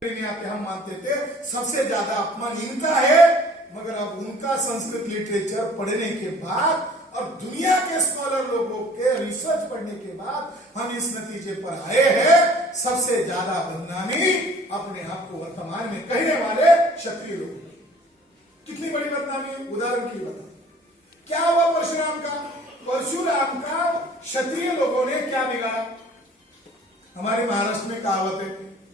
हम मानते थे सबसे ज्यादा अपमान इनका है, मगर अब उनका संस्कृत लिटरेचर पढ़ने के बाद और दुनिया के स्कॉलर लोगों के रिसर्च पढ़ने के बाद हम इस नतीजे पर आए हैं सबसे ज्यादा बदनामी अपने आप को वर्तमान में कहने वाले क्षत्रिय लोग। कितनी बड़ी बदनामी है, उदाहरण की बता क्या हुआ परशुराम का? परशुराम का क्षत्रिय लोगों ने क्या बिगाड़ा? हमारे महाराष्ट्र में कहावत है,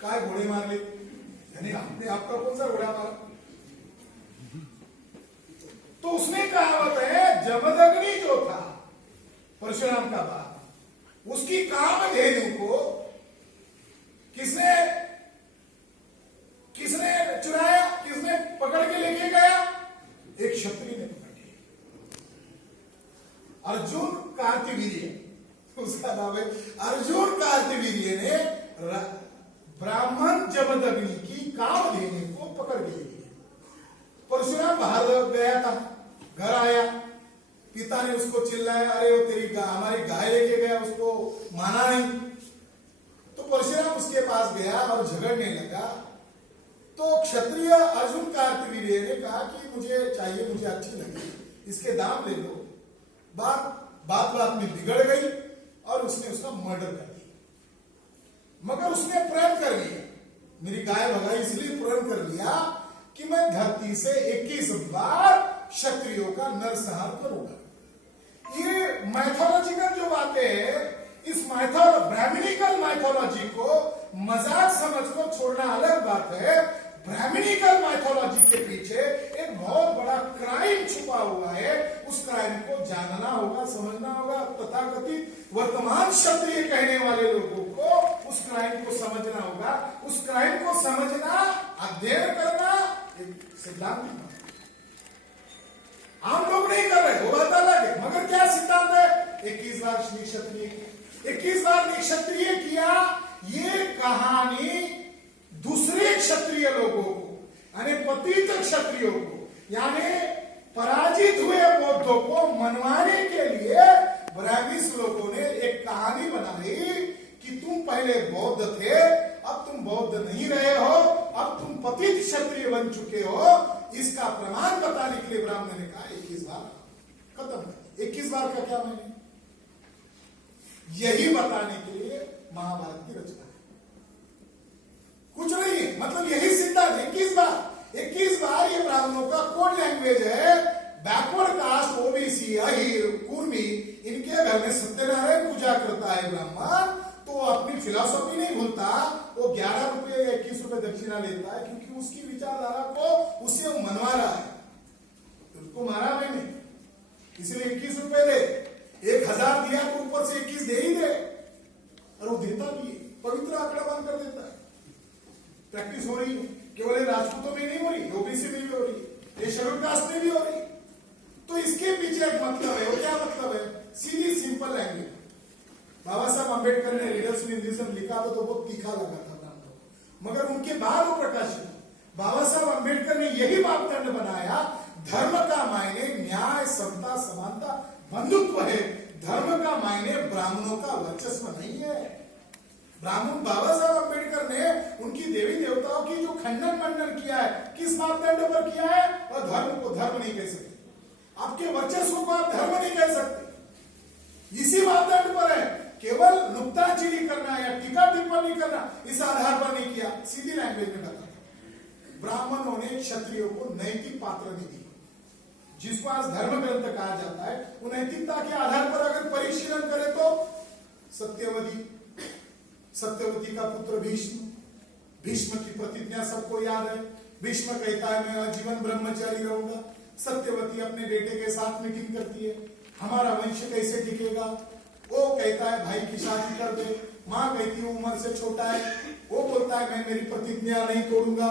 काय घोड़े मार ले, यानी आपने आपका कौन सा घोड़ा मारा? तो उसमें कहावत है जमदग्नि जो था परशुराम का बाप, उसकी कामधेनु को किसने किसने चुराया, किसने पकड़ के लेके गया? एक क्षत्रिय ने पकड़ के। अर्जुन कार्तिवीर्य, उसका नाम है अर्जुन कार्तिवीर्य ने ब्राह्मण जमदग्नि की कामधेनु को पकड़ के ले गया। परशुराम बाहर गया था, घर आया, पिता ने उसको चिल्लाया, अरे वो तेरी हमारी गाय लेके गया, उसको माना नहीं। तो परशुराम उसके पास गया और झगड़ने लगा। तो क्षत्रिय अर्जुन कार्तिवीर्य ने कहा कि मुझे चाहिए, मुझे अच्छी लगी, इसके दाम ले लो। बात में बिगड़ गई और उसने उसका मर्डर कर दिया। मगर उसने प्रण कर लिया, मेरी गाय भगाई इसलिए प्रण कर लिया कि मैं धरती से 21 बार क्षत्रियों का नरसंहार करूंगा। ये माइथोलॉजिकल जो बातें है, इस ब्राह्मणिकल माइथोलॉजी को मजाक समझकर छोड़ना अलग बात है। ब्राह्मणिकल माइथोलॉजी के पीछे एक बहुत बड़ा क्राइम छुपा हुआ है। उस क्राइम को जानना होगा, समझना होगा। तथाकथित वर्तमान क्षत्रिय कहने वाले लोगों को उस क्राइम को समझना होगा। उस क्राइम को समझना, अध्ययन करना एक सिद्धांत आम लोग नहीं कर रहे, वो बात अलग है। मगर क्या सिद्धांत है? 21 बार क्षत्रिय, 21 बार क्षत्रिय किया। ये कहानी दूसरे क्षत्रिय लोगों को, यानी पतित क्षत्रियों को, यानी पराजित हुए बौद्धों को मनवाने के लिए ब्राह्मण लोगों ने एक कहानी बनाई कि तुम पहले बौद्ध थे, अब तुम बौद्ध नहीं रहे हो, अब तुम पतित क्षत्रिय बन चुके हो। इसका प्रमाण बताने के लिए ब्राह्मण ने कहा 21 बार खत्म कर। 21 बार का क्या मायने? यही बताने के लिए महाभारत की रचना है, कुछ नहीं है। मतलब यही सिद्धांत 21 बार ये ब्राह्मणों का कोड लैंग्वेज है। Backward caste, OBC, Ahir, Kurmi, इनके घर में सत्यनारायण पूजा करता है ब्राह्मण, तो अपनी फिलॉसफी नहीं भूलता। वो 11 रुपए या 21 रुपए दक्षिणा लेता है, क्योंकि उसकी विचारधारा को उससे वो मनवा रहा है। उसको मारा मैंने, इसलिए 21 रुपए दे। 1000 दिया तो ऊपर से 21 दे ही दे, और वो देता भी है, पवित्र आंकड़ा बंद कर देता है। प्रैक्टिस हो रही है, केवल राजपूतों में नहीं हो रही, ओबीसी में भी हो रही है, ये शेड्यूल कास्ट में भी हो रही है। तो इसके पीछे एक मतलब है। वो क्या मतलब है? सीधी सिंपल लैंग्वेज। बाबा साहब अम्बेडकर ने लीडर्स इन हिंदुइज्म लिखा था तो बहुत तीखा लगा था ब्राह्मणों, मगर उनके बाद वो प्रकाशित। बाबा साहब अम्बेडकर ने यही मापदंड बनाया, धर्म का मायने न्याय, समता, समानता, बंधुत्व है। धर्म का मायने ब्राह्मणों का वर्चस्व नहीं है। ब्राह्मण बाबा साहब अम्बेडकर ने उनकी देवी देवताओं की जो खंडन मंडन किया है, किस मापदंड पर किया है? और धर्म को धर्म नहीं कह सकते, आपके वर्चस्व को आप धर्म नहीं कह सकते। इसी मापदंड पर है। केवल नुक्ताचीनी करना या टीका टिप्पणी करना इस आधार पर नहीं किया। सीधी लैंग्वेज में बताया, ब्राह्मणों ने क्षत्रियों को नैतिक पात्र नहीं दी, जिसको आज धर्म ग्रंथ कहा जाता है। वो नैतिकता के आधार पर अगर परिशीलन करें तो सत्यवती का पुत्र भीष्म की प्रतिज्ञा सबको याद है। भीष्म कहता है मैं आजीवन ब्रह्मचारी रहूंगा। सत्यवती अपने बेटे के साथ मीटिंग करती है, हमारा वंश कैसे टिकेगा। वो कहता है भाई की शादी कर दे। माँ कहती है उम्र से छोटा है, वो बोलता है मैं मेरी प्रतिज्ञा नहीं तोड़ूंगा।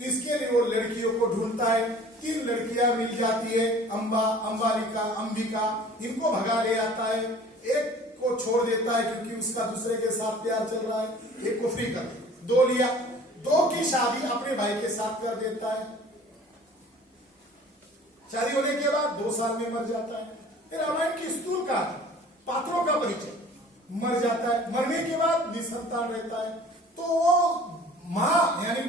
इसके लिए वो लड़कियों को ढूंढता है। 3 लड़कियां मिल जाती है, अंबालिका, अंबिका, इनको भगा ले आता है। एक को छोड़ देता है क्योंकि उसका दूसरे के साथ प्यार चल रहा है, एक को फ्री कर देता। 2 लिया, 2 की शादी अपने भाई के साथ कर देता है। शादी होने के बाद 2 साल में मर जाता है। फिर रामायण की स्थूल का पात्रों का परिचय, मर जाता है। मरने के बाद निसंतान रहता है। तो वो माँ यानी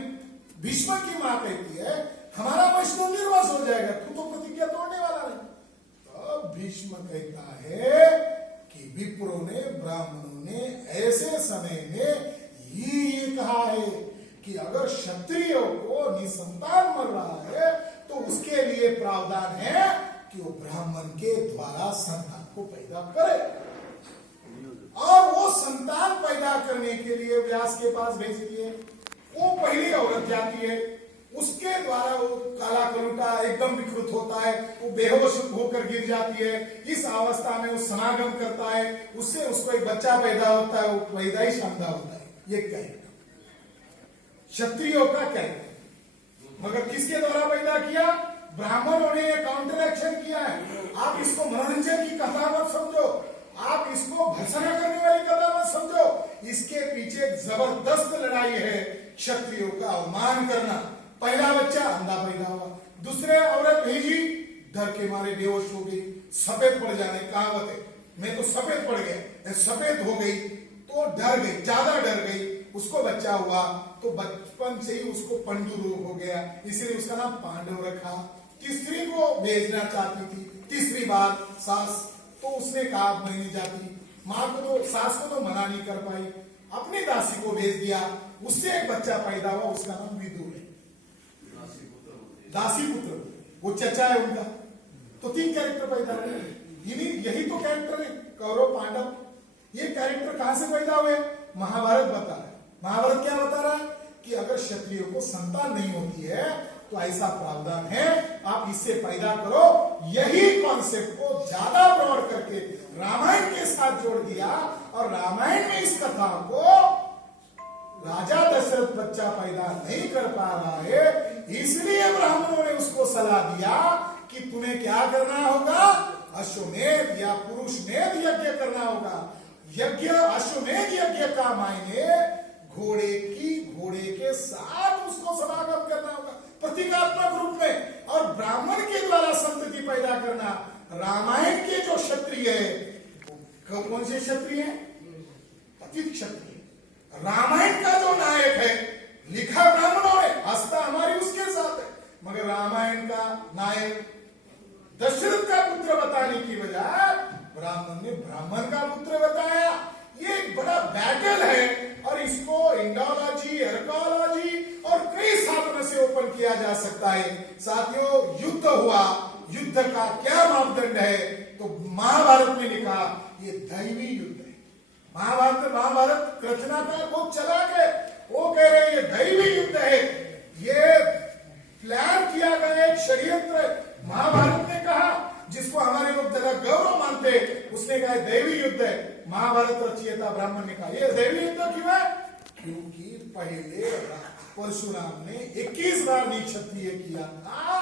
भीष्म की मां कहती है हमारा वंश तो निर्वंश हो जाएगा, तू तो प्रतिज्ञा तोड़ने वाला नहीं। तो भीष्म कहता है कि विप्रों ने, ब्राह्मणों ने ऐसे समय में ये कहा है कि अगर क्षत्रियों को निसंतान मर रहा है तो उसके लिए प्रावधान है कि वो ब्राह्मण के द्वारा संतान को पैदा करे, और वो संतान पैदा करने के लिए व्यास के पास भेज दिए। वो पहली औरत जाती है, उसके द्वारा वो काला कलूटा एकदम विकृत होता है, वो बेहोश होकर गिर जाती है। इस अवस्था में वो समागम करता है, उससे उसको एक बच्चा पैदा होता है, वो पैदाइश अंधा होता है। ये कैरेक्टर क्षत्रियों का कैरेक्टर, मगर किसके द्वारा पैदा किया? ब्राह्मणों ने काउंटर एक्शन किया है। आप इसको मनोरंजन की कथा मत समझो, आप इसको भर्त्सना करने वाली कथा मत समझो। इसके पीछे एक जबरदस्त लड़ाई है क्षत्रियों का अवमान करना। पहला बच्चा अंधा पैदा हुआ, दूसरे औरत भेजी, डर के मारे बेहोश हो गई, सफेद पड़ जाने कहावत है, मैं तो सफेद पड़ गया, सफेद हो गई तो डर गई, ज्यादा डर गई, उसको बच्चा हुआ तो बचपन से ही उसको पंडु रोग हो गया, इसलिए उसका नाम पांडव रखा। तीसरी को भेजना चाहती थी, तीसरी बार सास, तो उसने कहा मैं नहीं जाती। माँ को तो, सास को तो मना नहीं कर पाई, अपनी दासी को भेज दिया, उससे एक बच्चा पैदा हुआ, उसका नाम विदुर है, दासी पुत्र, वो चचा है उनका। तो 3 कैरेक्टर पैदा हुए, यही तो कैरेक्टर है कौरव पांडव। ये कैरेक्टर कहां से पैदा हुए? महाभारत बता रहा है। महाभारत क्या बता रहा है कि अगर क्षत्रियों को संतान नहीं होती है तो ऐसा प्रावधान है, आप इससे पैदा करो। यही कॉन्सेप्ट को ज्यादा ब्रॉड करके रामायण के साथ जोड़ दिया, और रामायण में इस कथा को राजा दशरथ बच्चा पैदा नहीं कर पा रहा है, इसलिए ब्राह्मणों ने उसको सलाह दिया कि तुम्हें क्या करना होगा? अश्वमेध या पुरुषमेध यज्ञ करना होगा। यज्ञ, अश्वमेध यज्ञ का मायने घोड़े के साथ उसको समागम करना होगा प्रतीकात्मक रूप में, और ब्राह्मण के द्वारा संतति पैदा करना। रामायण के जो क्षत्रिय है, कौन से क्षत्रिय है? पतित क्षत्रिय। रामायण का जो नायक है, लिखा ब्राह्मणों ने, आस्था हमारी उसके साथ है, मगर रामायण का नायक दशरथ का पुत्र बताने की बजाय ब्राह्मण ने ब्राह्मण का पुत्र बताया। ये एक बड़ा बैटल है, और इसको इंडोलॉजी, आर्कियोलॉजी और कई साधनों से ओपन किया जा सकता है। साथियों, युद्ध हुआ, युद्ध का क्या मापदंड है? तो महाभारत में लिखा ये दैवी युद्ध है। महाभारत रचनाकार बहुत चलाक है, वो कह रहे ये दैवी युद्ध है, ये प्लान किया गया एक षड्यंत्र। महाभारत ने कहा, जिसको हमारे लोग जरा गौरव मानते, उसने कहा दैवी युद्ध है। महाभारत रचयिता ब्राह्मण ने कहा ये दैवी युद्ध क्यों है? क्योंकि पहले परशुराम ने 21 बार निक्षत्रिय किया था।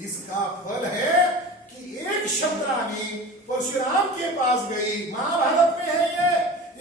इसका फल है कि एक क्षत्राणी परशुराम के पास गई। महाभारत में है ये,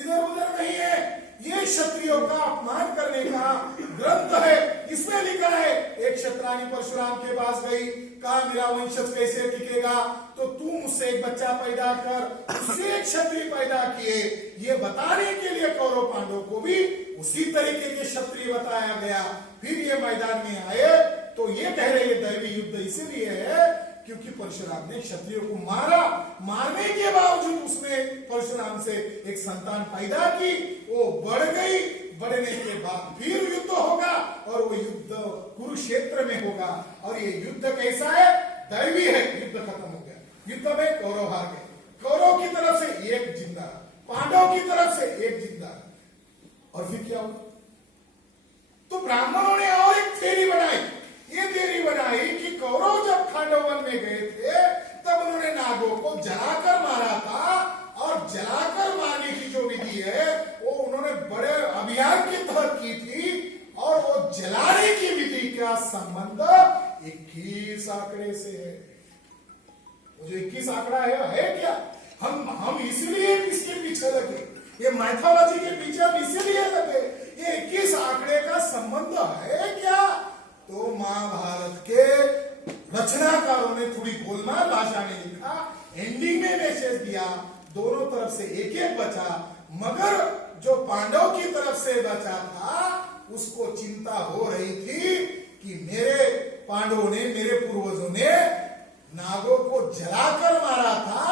इधर उधर नहीं है। ये क्षत्रियों का अपमान करने का ग्रंथ है, इसमें लिखा है एक क्षत्राणी परशुराम के पास गई, कहा मेरा वंशज कैसे टिकेगा, तो तू मुझसे एक बच्चा पैदा कर, उससे एक क्षत्रिय पैदा किए। ये बताने के लिए कौरव पांडव को भी उसी तरीके के क्षत्रिय बताया गया। फिर ये मैदान में आए तो ये कह रहे ये दैवी युद्ध इसीलिए है क्योंकि परशुराम ने क्षत्रियों को मारा, मारने के बावजूद उसने परशुराम से एक संतान पैदा की, वो बढ़ गई, बढ़ने के बाद फिर युद्ध होगा, और वो युद्ध कुरुक्षेत्र में होगा। और ये युद्ध कैसा है? दैवी है। युद्ध खत्म हो गया, युद्ध में कौरव हार गए। कौरव की तरफ से एक जिंदा, पांडव की तरफ से एक जिंदा, और फिर क्या हुआ? तो ब्राह्मणों ने और एक थ्योरी बनाई। ये थ्योरी बनाई कि कौरव जब खांडव वन में गए थे तब उन्होंने नागों को जलाकर मारा था, और जलाकर मारने की जो विधि है वो उन्होंने बड़े अभियान के तहत की थी, और वो जलाने की विधि का संबंध 21 आंकड़े से है। वो जो 21 आंकड़ा है क्या? हम इसलिए इसके पीछे लगे, ये माइथोलॉजी के पीछे हम इसलिए लगे, ये 21 आंकड़े का संबंध है क्या? तो महाभारत के रचनाकारों ने थोड़ी गोलमाल भाषा में लिखा, एंडिंग में मैसेज दिया, दोनों तरफ से एक एक बचा, मगर जो पांडव की तरफ से बचा था उसको चिंता हो रही थी पांडवों ने, मेरे पूर्वजों ने नागों को जलाकर मारा था,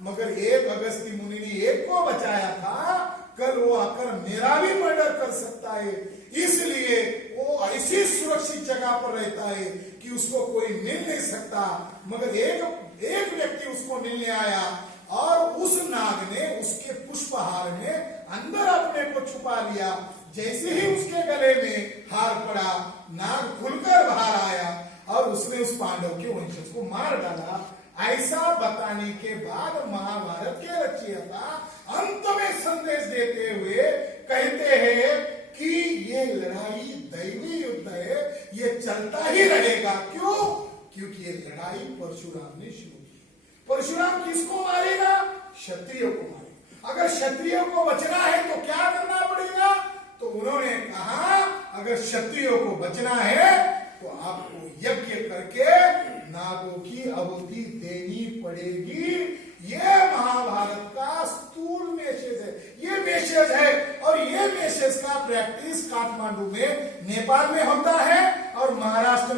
मगर एक अगस्ती मुनि ने एक को बचाया था, कल वो आकर मेरा भी मर्डर कर सकता है। इसलिए वो ऐसी सुरक्षित जगह पर रहता है कि उसको कोई मिल नहीं सकता। मगर एक व्यक्ति उसको मिलने आया और उस नाग ने उसके पुष्पहार में अंदर अपने को छुपा लिया। जैसे ही उसके गले में हार पड़ा, नाग खुलकर बाहर आया और उसने उस पांडव के वंशज को मार डाला। ऐसा बताने के बाद महाभारत के रचयिता अंत में संदेश देते हुए कहते हैं कि ये लड़ाई दैवी युद्ध है, ये चलता ही रहेगा। क्यों? क्योंकि ये लड़ाई परशुराम ने शुरू की। परशुराम किसको मारेगा? क्षत्रियों को मारेगा। अगर क्षत्रियों को बचना है तो क्या करना पड़ेगा? तो उन्होंने कहा अगर क्षत्रियों को बचना है तो आपको यज्ञ करके नागों की आहुति देनी पड़ेगी। ये महाभारत का स्थूल मैसेज है, ये मैसेज है। और ये मैसेज का प्रैक्टिस काठमांडू में, नेपाल में होता है और महाराष्ट्र में